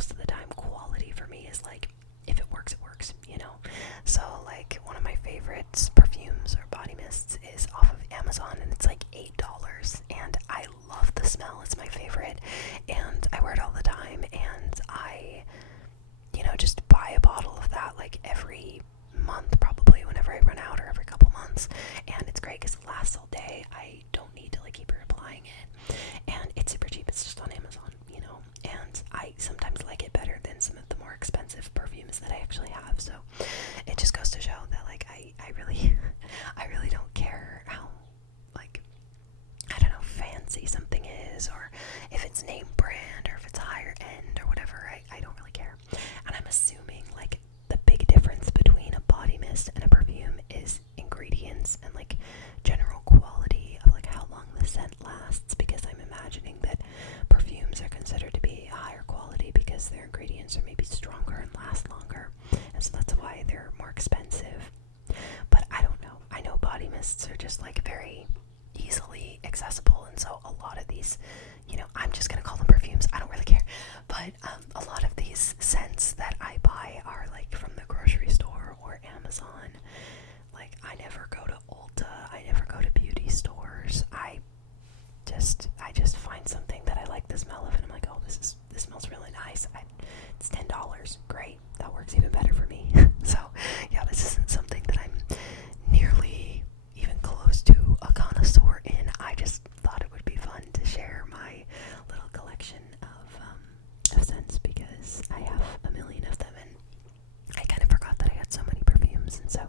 most of the time, quality for me is like, if it works, it works, you know? So, like, one of my favorites perfumes or body mists is off of Amazon, and it's like $8, and I love the smell. It's my favorite, and I wear it all the time, and I, just buy a bottle of that, like, every month, probably, whenever I run out, or every couple months, and it's great because it lasts all day. I don't need to, like, keep reapplying it, and it's super cheap. It's just on Amazon, and I sometimes like it better than some of the more expensive perfumes that I actually have. So it just goes to show that, like, I really I really don't care how, like, I don't know, fancy something is, or if it's name brand, or if it's higher end or whatever. I don't really care. And I'm assuming, like, the big difference between a body mist and a perfume is ingredients and, like, general quality of, like, how long the scent lasts, because I'm imagining that perfumes are considered to be higher quality because their ingredients are maybe stronger and last longer, and so that's why they're more expensive. But I don't know. I know body mists are just, like, very easily accessible, and so a lot of these, I'm just gonna call them perfumes, I don't really care, but a lot of these scents that I buy are, like, from the grocery store or Amazon. Like, I never go to Ulta, I never go to beauty stores. I just find something that I like the smell of, and I'm like, oh, this smells really nice. It's $10. Great. That works even better for me. So, yeah, this isn't something that I'm nearly even close to a connoisseur in. I just thought it would be fun to share my little collection of scents, because I have a million of them, and I kind of forgot that I had so many perfumes, and so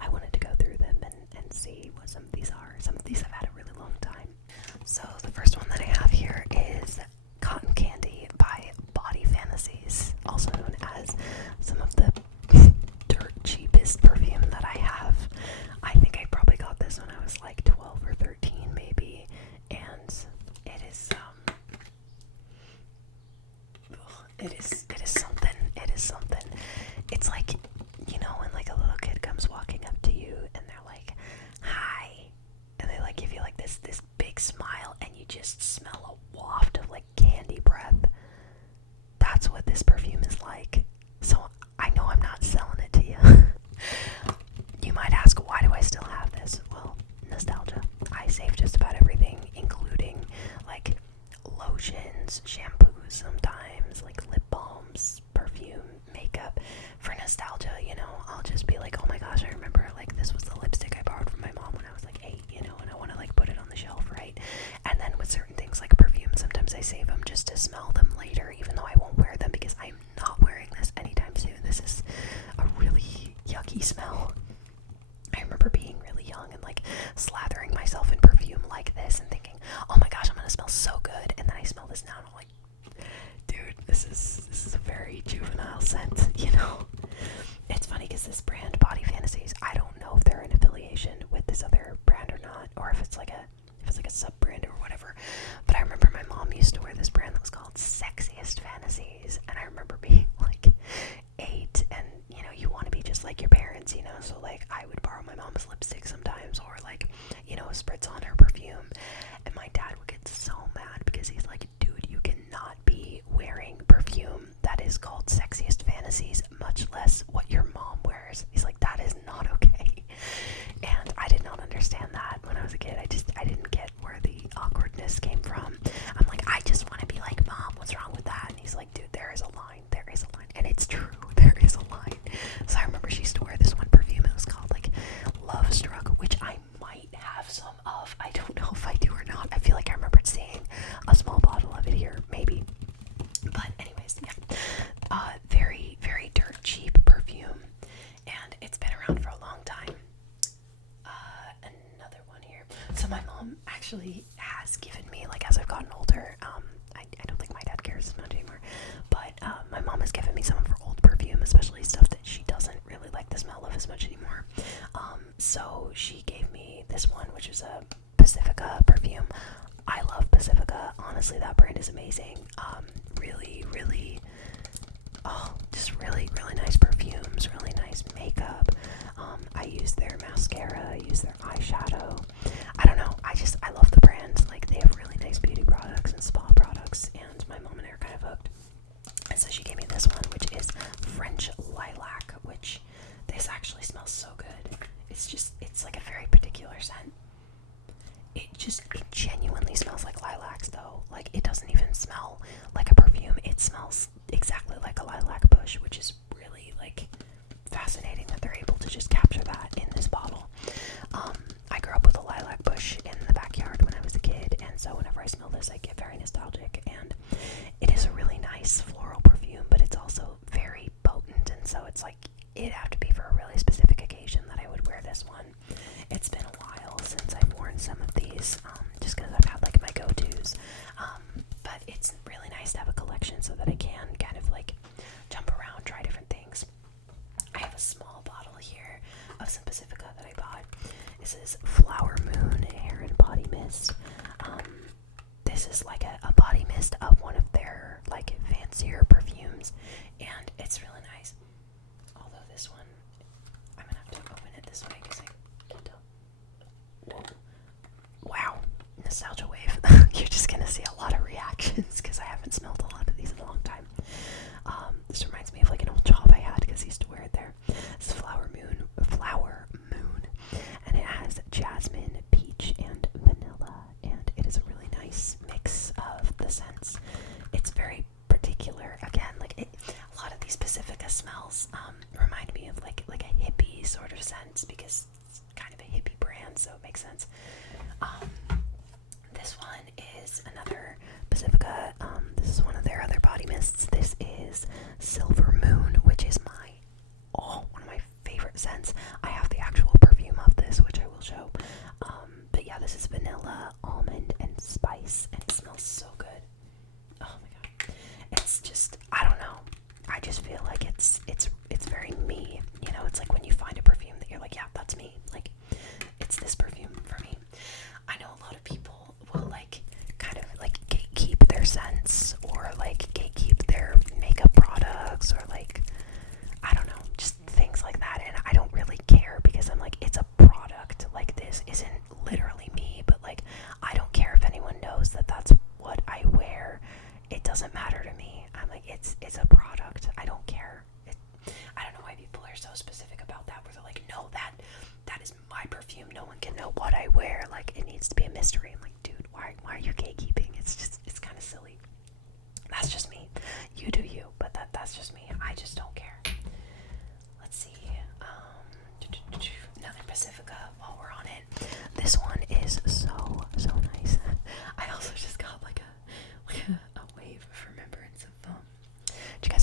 I wanted to go through them and see what some of these are. Some of these I've had a really long time. So the first one that I have here is Cotton Candy by Body Fantasies, also known as some of the dirt cheapest perfume that I have. I think I probably got this when I was like 12 or 13 maybe, and it is something. It is something. It's like, when, like, a little kid comes walking up to you and they're like, hi, and they, like, give you, like, this big smile, and you just smell a waft of, like, candy breath. That's what this perfume is like. So I know I'm not selling it to you. You might ask, why do I still have this? Well, nostalgia. I save just about everything, including, like, lotions, shampoos sometimes, like lip balms, perfume, makeup. For nostalgia, I'll just be like, oh my gosh, I remember, like, this was the lipstick I borrowed from my mom when I was like 8, and I want to, like, put it on the shelf, right? And then with certain things like perfume, sometimes I save them just to smell them later, even though I won't wear them, because I'm not wearing this anytime soon. This is a really yucky smell. I remember being really young and, like, slathering myself in perfume like this and thinking, oh my gosh, I'm gonna smell so good, and then I smell this now and I'm like, dude, this is a very juvenile scent, It's funny because this brand, Body Fantasies, I don't know if they're in affiliation with this other brand or not, or if it's like a sub-brand or whatever, but I remember my mom used to wear this brand that was called Sexiest Fantasies, and I remember being, like, 8, and, you want to be just like your parents, so, like, I would borrow my mom's lipstick sometimes, or, like, spritz on her perfume, and my dad would get so mad because he's like, dude, you cannot be wearing perfume that is called Sexiest Fantasies, much less what your mom wears. He's like, that is not okay. And I did not understand that when I was a kid. I didn't get where the awkwardness came from. I'm like, I just want to be like, Mom, what's wrong with that? And he's like, dude, there is a line. And it's true, there is a line. So I remember she used to wear this one perfume. It was called, like, Love Struck, which I might have some of. I don't know if I do or not. I feel like I remembered seeing a small bottle of it here, maybe. But anyways, yeah. Very, very dirt cheap perfume, and it's been around for a long time. Another one here. So my mom actually has given me, like, as I've gotten older, I don't think my dad cares as much anymore, but my mom has given me some of her old perfume, especially stuff that she doesn't really like the smell of as much anymore. So she gave me this one, which is a Pacifica perfume. I love Pacifica. Honestly, that brand is amazing. Just really nice perfumes, really nice makeup. I use their mascara, I use their eyeshadow. I don't know, I love the brand. Like, they have really nice beauty products and spa products, and my mom and I are kind of hooked. And so she gave me French lilac, which this actually smells so good. It's like a very particular scent. It genuinely smells like lilacs though. Like, it doesn't even smell like a perfume. It smells exactly like a lilac bush, which is really like fascinating that they're able to just capture that in this bottle. I grew up with a lilac bush in the backyard when I was a kid, and so whenever I smell this I get very nostalgic, and it is a really nice floral perfume, but it's also very potent, and so it's like it'd have to be for a really specific occasion that I would wear this one. It's been a while since I've worn some of these, just because I've had like my go-tos, but it's really nice to have a collection so that I can kind of like jump around, try different things. I have a small bottle here of some Pacifica that I bought. This is Flower Moon Hair and Body Mist. This is like a body mist of one of their like fancier perfumes, and it's really nice. Although this one, I'm gonna have to open it this way because I can't tell. Whoa. Wow, nostalgia wave. You're just gonna see a lot of reactions because I haven't smelled a lot of these in a long time. This reminds me of like an old job I had because I used to wear it there. This is Flower Moon, and it has jasmine, peach, and vanilla, and it is a really nice mix of the scents. It's very particular. Again, like a lot of these Pacifica smells remind me of like a hippie sort of sense because it's kind of a hippie brand, so it makes sense. This one is another Pacifica. This is one of their other body mists. This is Silver Moon, which is one of my favorite scents. I have the actual perfume of this, which I will show. But yeah, this is vanilla, almond, and spice, and it smells so good. Oh my god. It's just, I don't know. I just feel like it's very me. You know, it's like when you find a perfume that you're like, yeah, that's me. Like, it's this perfume for me. I know a lot of people will like kind of like gatekeep their scents or like gatekeep their makeup products or like, I don't know, just things like that, and I don't really care because I'm like, it's a product. Like, this isn't literally me, but like, I don't care if anyone knows that that's what I wear. It doesn't matter to me. I'm like, it's a product. I don't care. I don't know why people are so specific about that, where they're like, no, that is my perfume. No one can know what I wear. Like, it needs to be a mystery. I'm like, dude, why are you gatekeeping? It's kind of silly. That's just me. You do you, but that's just me. I just don't care. Let's see. Another Pacifica while we're on it. This one is so nice. I also just got like a wave of remembrance of did you guys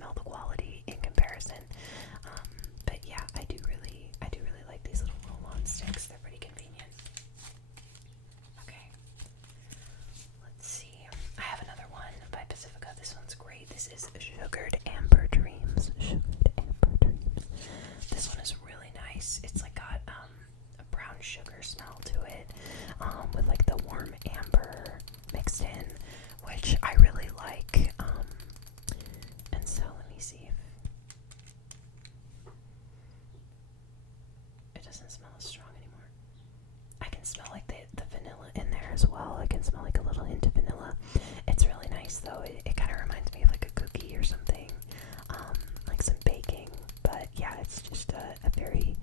smell the quality in comparison. But yeah, I do really like these little roll-on sticks. They're pretty convenient. Okay, let's see. I have another one by Pacifica. This one's great. This is Sugared Amber Dreams. Sugared Amber Dreams. This one is really nice. It's like got a brown sugar smell to it, with like the warm amber mixed in, which I really like. And so let me see if it doesn't smell as strong anymore. I can smell like the vanilla in there as well. I can smell like a little hint of vanilla. It's really nice though. It kind of reminds me of like a cookie or something, like some baking. But yeah, it's just a very,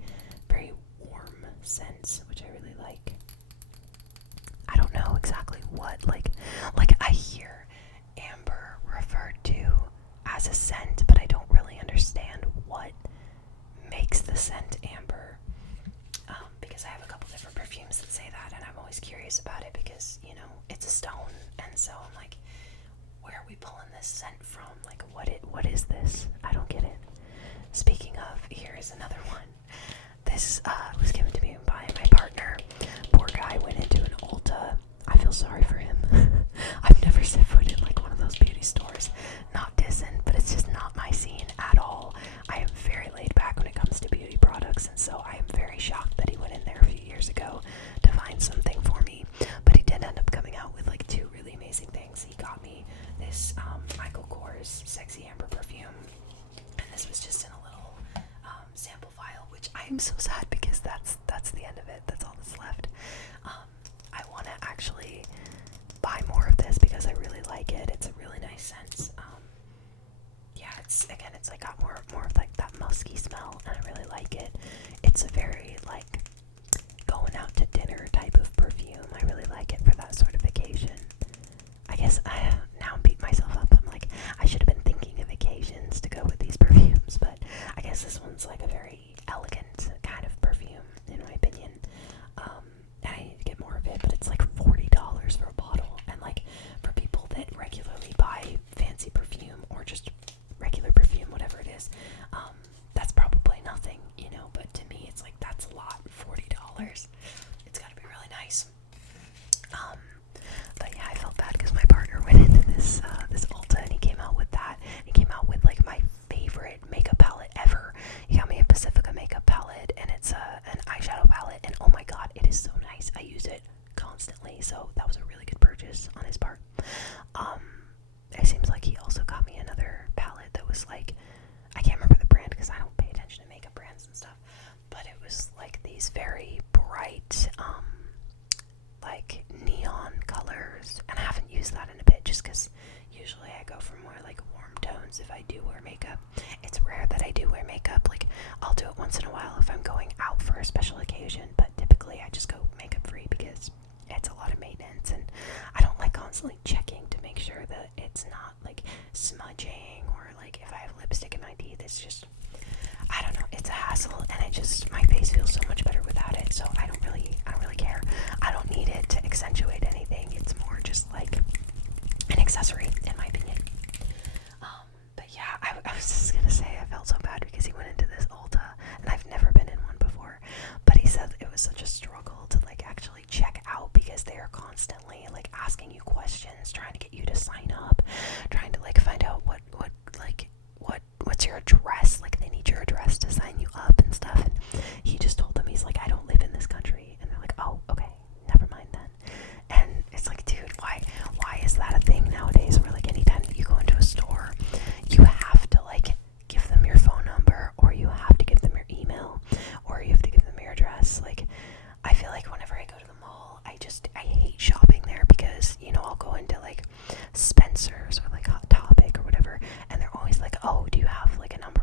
very warm scent, which I really like. I don't know exactly what, like I hear amber referred to as a scent, but I don't really understand what makes the scent amber, because I have a couple different perfumes that say that, and I'm always curious about it because, you know, it's a stone, and so I'm like, where are we pulling this scent from? Like, what is this? I don't get it. Speaking of, here is another one. This was given to me by my partner. Poor guy went into an Ulta. I feel sorry for him. I've never set foot in like one of those beauty stores. Not dissing, but it's just not my scene at all. I am very laid back when it comes to beauty products, and so I am very shocked that he went in there a few years ago to find something for me. But he did end up coming out with like two really amazing things. He got me this Michael Kors Sexy Amber perfume, and this was just in a little sample vial, which I am so sad because that's the end of it. That's all that's left. I want to actually buy more of this because I really like it. It's a really nice scent. Yeah, it's like got more of like that musky smell, and I really like it. It's a very like going out to dinner type of perfume. I really like it for that sort of occasion. I guess I now beat myself up. I'm like, I should have been thinking of occasions to go with these perfumes, but I guess this one's like a very elegant kind of perfume, in my opinion. And I need to get more of it, but it's like $40 for a bottle, and like for people that regularly buy fancy perfume or just regular perfume, whatever it is, that's probably nothing, you know, but to me it's like, that's a lot. $40. It's gotta be really nice. But yeah, I felt bad because my partner went into this Ulta, and he came out with that. He came out with like my favorite makeup palette ever. He got me a Pacifica makeup palette, and it's an eyeshadow palette, and oh my god, it is so nice. I use it constantly, so that was a really good purchase on his part. It seems like he also got me another palette that was like, I can't remember the brand because I don't pay attention to makeup brands and stuff, but it was like these very bright, like neon colors, and I haven't used that in a bit just because usually I go for more like warm tones if I do wear makeup. It's rare that I do wear makeup. Like, I'll do it once in a while if I'm going out for a special occasion, but typically I just go makeup free because it's a lot of maintenance, and I don't like constantly checking to make sure that it's not like smudging, or like if I have lipstick in my teeth, it's just, I don't know, it's a hassle, and my face feels so much better without it, so I don't really care. I don't need it to accentuate anything. It's more just like an accessory, in my opinion. But yeah, I was just gonna say, I felt so bad because he went into this Ulta, and I've never been in one before, but he said it was such a struggle to like actually check out because they are constantly like asking you questions, trying to get you to sign up, trying to like find out what's your address, like they need your address to sign you up and stuff. And he just told them, he's like, I don't live in this country, and they're like, oh, okay, never mind then. And it's like, dude, why is that a thing nowadays, where like anytime that you go into a store, you have to like give them your phone number, or you have to give them your email, or you have to give them your address? Like, I feel like whenever I go to the mall, I hate shopping there because, you know, I'll go into like Spencer's or like Hot Topic or whatever, and they're always like, oh, do you have like a number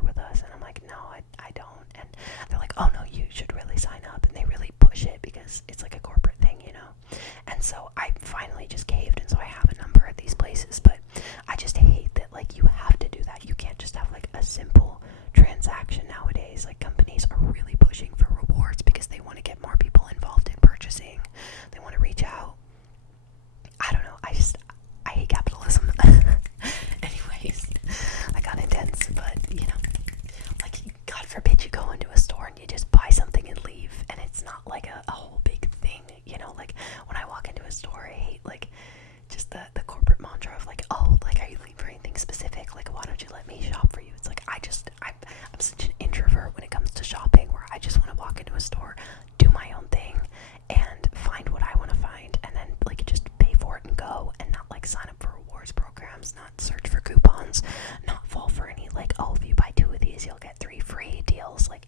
brands, not fall for any like, oh, if you buy 2 of these you'll get 3 free deals. Like,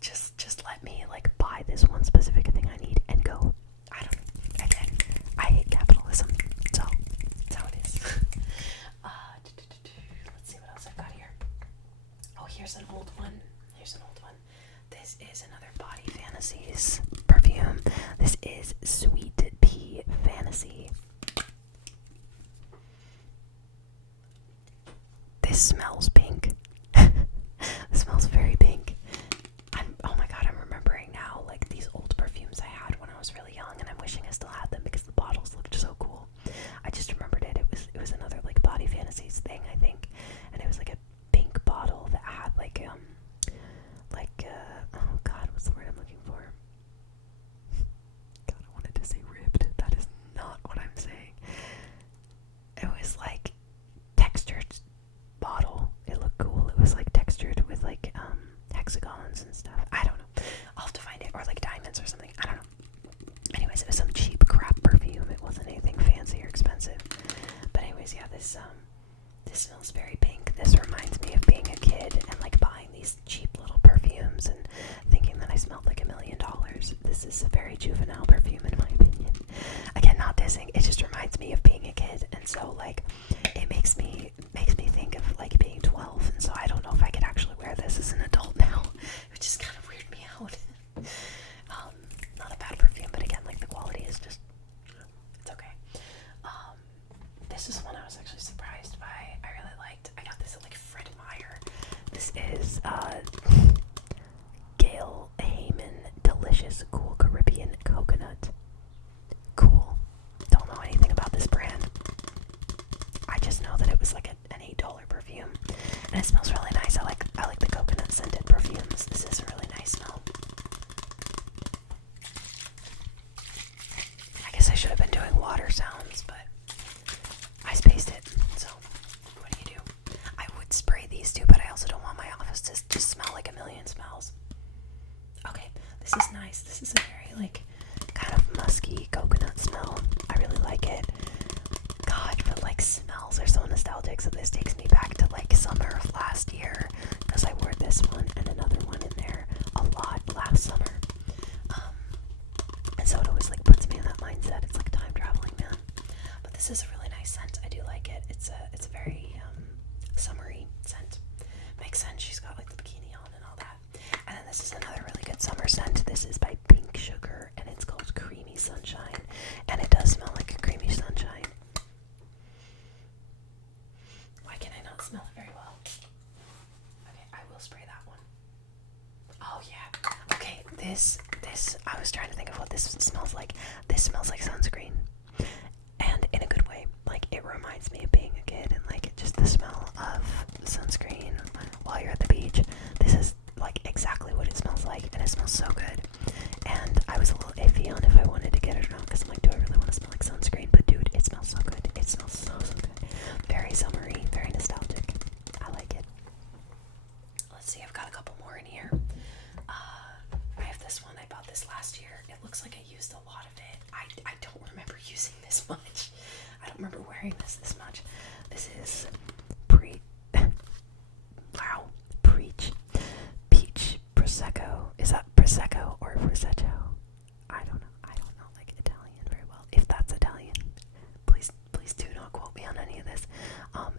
just let me like buy this one specific thing I need and go. I don't know. Again, I hate capitalism, so that's how it is. Let's see what else I've got here. Oh, here's an old one. This is another Body Fantasies perfume. This is Sweet Pea Fantasy. This smells pink. It smells very pink. Oh my god, I'm remembering now, like, these old perfumes I had when I was really young, and I'm wishing I still had them because the bottles looked so cool. I just remembered it. It was another, like, Body Fantasies thing, I think. And it was, like, a pink bottle that had, oh god, what's the word I'm looking for? God, I wanted to say ribbed. That is not what I'm saying. It was, like, textured bottle. It looked cool. It was, like, textured with, like, hexagons and stuff. I don't know. I'll have to find it. Or, like, diamonds or something. I don't know. Anyways, it was some cheap crap perfume. It wasn't anything fancy or expensive. But anyways, yeah, this smells very pink. This reminds me of being a kid and, like, buying these cheap little perfumes and thinking that I smelled like $1 million. This is a very juvenile perfume in my opinion. Again, not dissing. It just reminds me of being a kid, and so, like, it makes me think of, like, being 12, and so I don't know if I could actually wear this as an adult now, which just kind of weirded me out. Not a bad perfume, but again, like, the quality is just, it's okay. This is one I was actually surprised by. I really liked. I got this at, like, Fred Meyer. This is Gail Heyman Delicious Cool Caribbean Coconut. Cool. Don't know anything about this brand. I just know that it was like an $8 perfume, and it smells really nice. I like the coconut scented perfumes. This is a really nice smell. I guess I should have been doing water sounds, but I spaced it. So what do you do? I would spray these too, but I also don't want my office to just smell like a million smells. Okay, this is nice. This is a very, like, kind of musky coconut smell. I really like it. God, but, like, smells are so nostalgic, so this takes me back to, like, summer of last year, because I wore this one and another one in there a lot last summer. And so it always, like, puts me in that mindset. It's like time traveling, man. But this is a really nice scent. I do like it. It's a very summery scent. Makes sense. She's got, like, the bikini on and all that. And then this is another really good summer scent. This is by Pink Sugar, and it's called Creamy Sunshine. And it does smell like a creamy sunshine. Why can I not smell it very well? Okay, I will spray that one. Oh yeah. Okay, this I was trying to think of what this smells like. This smells like sunscreen. And in a good way. Like, it reminds me of being a kid, and, like, just the smell of sunscreen while you're at the beach. This is, like, exactly what it smells like, and it smells so good. And I was a little iffy on if I wanted to get it or not, because I'm like, do I really want to smell like sunscreen? But dude, it smells so good. It smells so good. Very summery, very nostalgic. I like it. Let's see, I've got a couple more in here. I have this one. I bought this last year. It looks like I used a lot of it. I don't remember using this much. I don't remember wearing this much. This is Peach Prosecco. Is that Prosecco or Prosecco? I don't know, like, Italian very well. If that's Italian, please do not quote me on any of this.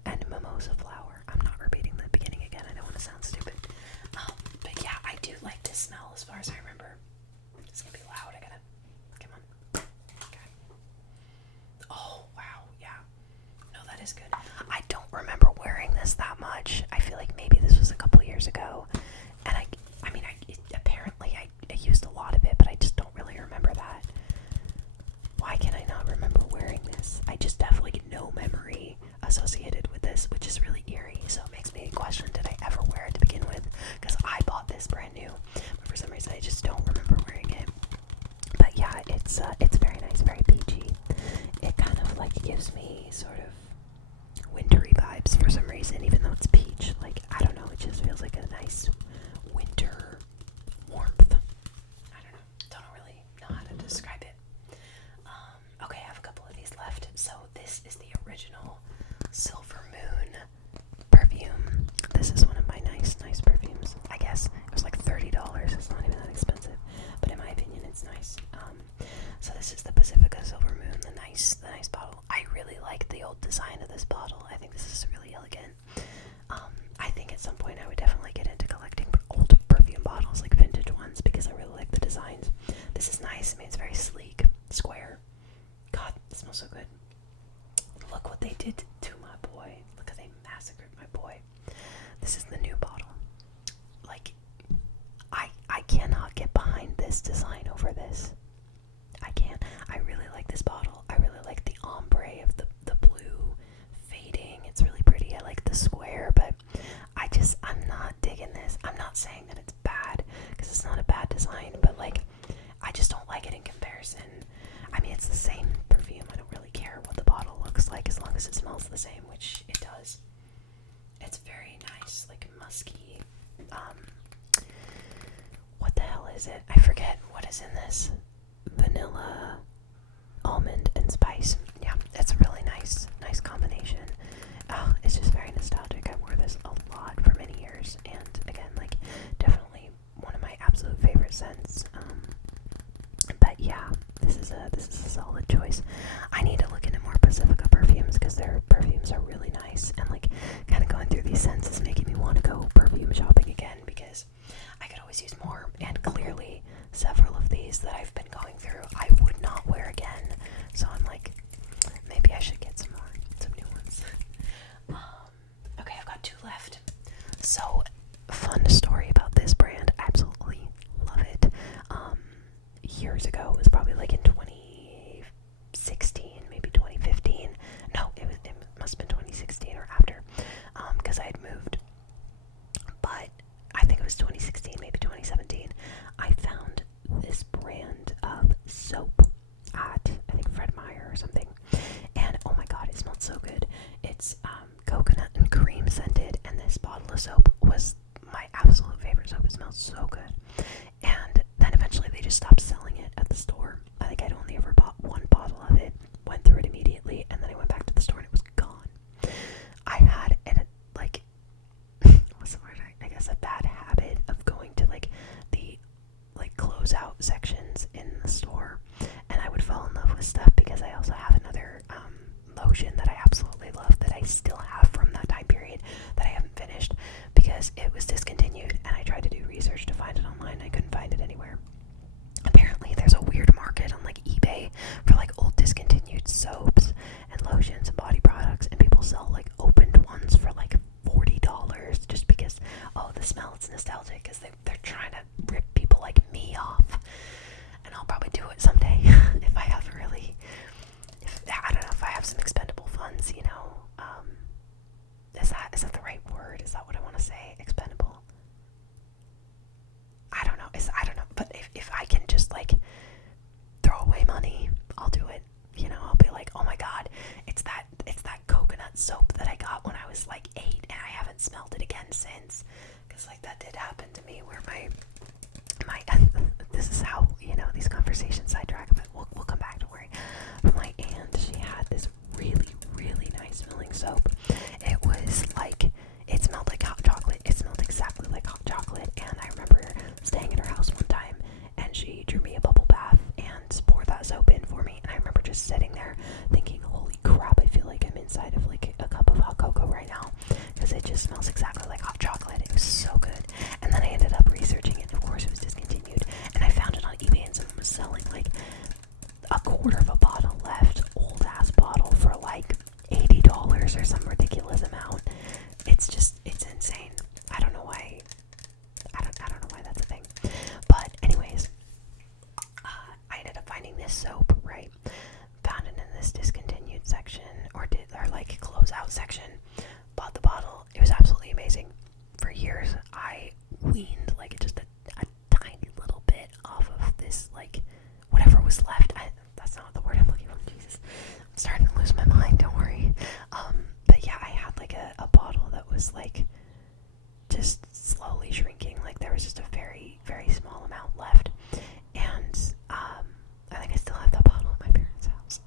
And Mimosa Flower. I'm not repeating the beginning again. I don't want to sound stupid. But yeah, I do like this smell as far as I remember. It's gonna be loud. I gotta, come on. Okay. Oh, wow, yeah. No, that is good. I don't remember really old design of this bottle. I think this is really elegant. I think at some point I would definitely get into collecting old perfume bottles, like vintage ones, because I really like the designs. This is nice. I mean, it's very sleek, square. God, it smells so good. Look what they did to my boy. Look how they massacred my boy. This is the new bottle. Like, I cannot get behind this design over this. I can't. I really like this bottle. I really like the ombre of the blue fading. It's really pretty. I like the square, but I'm not digging this. I'm not saying that it's bad, because it's not a bad design, but like, I just don't like it in comparison. I mean, it's the same perfume. I don't really care what the bottle looks like as long as it smells the same, which it does. It's very nice, like musky. What the hell is it? I forget what is in this. Vanilla, almond, and spice. Yeah, it's a really nice combination. It's just very nostalgic. I wore this a lot for many years, and again, like, definitely one of my absolute favorite scents. But yeah, this is a solid choice. I need to look into more Pacifica perfumes, because their perfumes are really nice, and like, kind of going through these scents is making me want to go perfume shopping again, because I could always use more, and clearly several of these that I've been going through I would not wear again, so I'm like, maybe I should get some new ones. Okay, I've got 2 left. So, fun story about this brand. I absolutely love it. Years ago, it was probably like in 2016, maybe 2015. No, it must have been 2016 or after, because I had moved. But I think it was 2016, maybe 2017. I found this brand of soap at, I think, Fred Meyer or something, and oh my god, it smelled so good. It's coconut and cream scented, and this bottle of soap was my absolute favorite soap. It smelled so good, and then eventually they just stopped selling it at the store. I think I'd only ever bought 1 bottle of it, went through it immediately, and then I went back to the store and it was gone. I had like, what's the word? I guess a bad habit of going to like the closeout sections in the store, and I would fall in love with stuff, because I also have another lotion that I absolutely love that I still have from that time period that I haven't finished, because it was discontinued, and I tried to do research to find it online. I couldn't find it anywhere. Apparently there's a weird market on like eBay for like old discontinued soaps and lotions and body products, and people sell like opened ones for like $40 just because, oh, the smell, it's nostalgic, because they're trying to rip people like me off. And I'll probably do it someday if I have I don't know, if I have some expendable funds, you know. Is that the right word? Is that what I want to say? Expendable? I don't know. But if I can just like throw away money, I'll do it. You know, I'll be like, oh my god, it's that coconut soap that I got when I was like 8, and I haven't smelled it again since. Because like, that did happen to me, where my this is how, you know, these conversations sidetrack, but we'll come back, don't worry. But my aunt, she had this really, really nice smelling soap. It was like, it smelled like hot chocolate. It smelled exactly like hot chocolate, and I remember staying at her house one time, and she drew me a bubble bath and poured that soap in for me, and I remember just sitting there thinking, holy crap, I feel like I'm inside of like a cup of hot cocoa right now, because it just smells exactly like hot chocolate. It was so good. And then I ended up researching it, and of course it was discontinued, and I found it on eBay, and someone was selling like a quarter of a bottle left, old ass bottle, for like $80 or some ridiculous amount. It's insane. I don't know why. I don't know why that's a thing. But anyways, I ended up finding this soap, right? Found it in this discontinued section, or like closeout section. Bought the bottle. It was absolutely amazing. For years, I weaned like just a tiny little bit off of this, like, whatever was left. That's not the word I'm looking for. Jesus, I'm starting to lose my mind. Don't worry. But yeah, I had like a bottle that was like just slowly shrinking. Like, there was just a very, very small amount left, and I think I still have that bottle at my parents' house.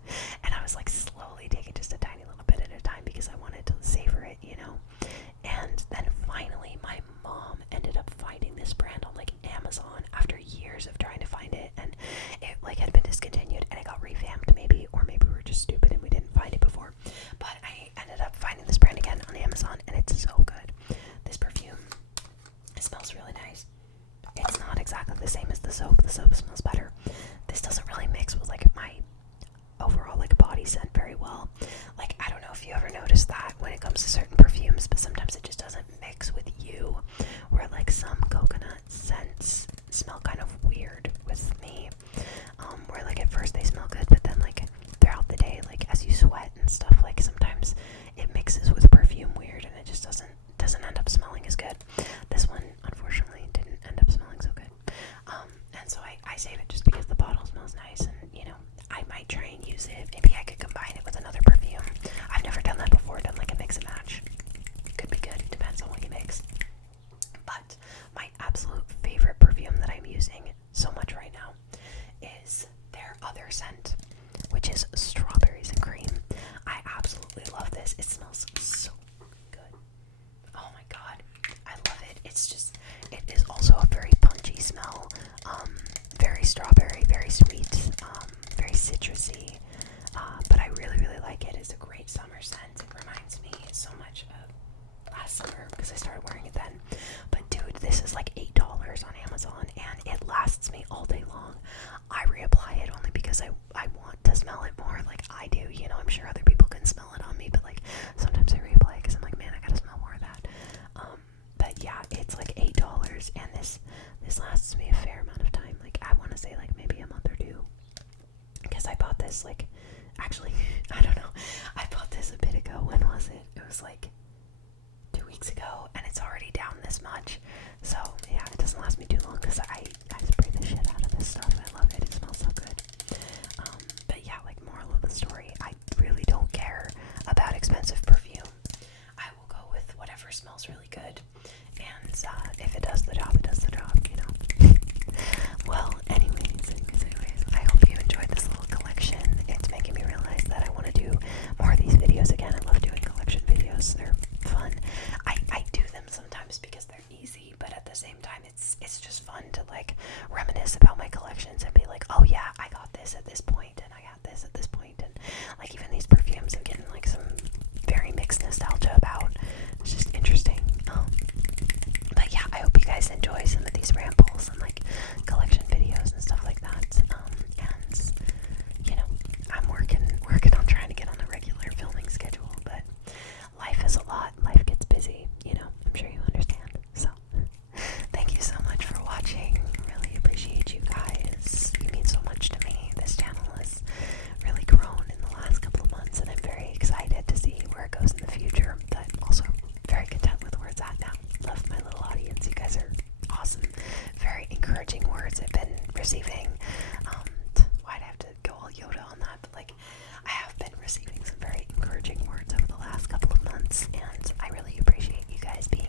And I was like slowly taking just a tiny little bit at a time, because I wanted to savor it, you know. And then finally, my mom ended up finding this brand on like Amazon after years of trying to find it, and it like had been discontinued noticed that when it comes to certain perfumes, but sometimes it just doesn't mix with you, where like some coconut scents smell kind of weird with me, where like at first they smell good, but then like throughout the day, like as you sweat and stuff, like sometimes it mixes with perfume weird and it just doesn't end up smelling as good. This one unfortunately didn't end up smelling so good, and so I save it just because the bottle smells nice, and you know, I might try and use it. Maybe I could combine it with another perfume. I've never done that before, done like a mix and match. Could be good, depends on what you mix. But my absolute favorite perfume that I'm using so much right now is their other scent, which is strawberries and cream. I absolutely love this. It smells so good. Oh my god, I love it. It is also a very punchy smell. Very strawberry, very sweet, very citrusy. But I really, really like it. It's a great summer scent. It reminds me so much of last summer because I started wearing it then. But dude, this is like $8 on Amazon and it lasts me all day long. I reapply it only because I want to smell it more like I do. You know, I'm sure other people can smell it on me, but like sometimes I reapply it because I'm like, man, I gotta smell more of that. But yeah, it's like $8 and this lasts me a fair amount of time. Like I want to say like maybe a month or two, because I bought this like, actually, I don't know, I bought this a bit ago. When was it? It was like 2 weeks ago, and it's already down this much. So yeah, it doesn't last me too long because I spray the shit out of this stuff. I love it. It smells so good. But yeah, like moral of the story, I really don't care about expensive perfume. I will go with whatever smells really good, and if it does the job, it does the job, you know. Well, anyways, I hope you enjoyed this little collection. It's making me realize that I want to do more of these videos again. I love doing collection videos. They're fun. I do them sometimes because they're easy, but at the same time, it's just fun to like reminisce about my collections and be like, oh yeah, I got this at this point, and I got this at this point, and like even these perfumes I'm getting like some very mixed nostalgia about. It's just interesting. But yeah, I hope you guys enjoy some of these rambles and like collection videos and stuff like that. And you know, I'm working on trying to get on a regular filming schedule, but life is a lot. Life gets busy, you know. I'm sure you understand. So thank you so much for watching. Really appreciate you guys. You mean so much to me. This channel has really grown in the last couple of months, and I'm very excited to see where it goes in the future, but also very content with where it's at now. Love my little audience. You guys are awesome. Very encouraging words I've been receiving. Why'd I have to go all Yoda on that? But like, I have been receiving some very encouraging words over the last couple of months, and I really appreciate you guys being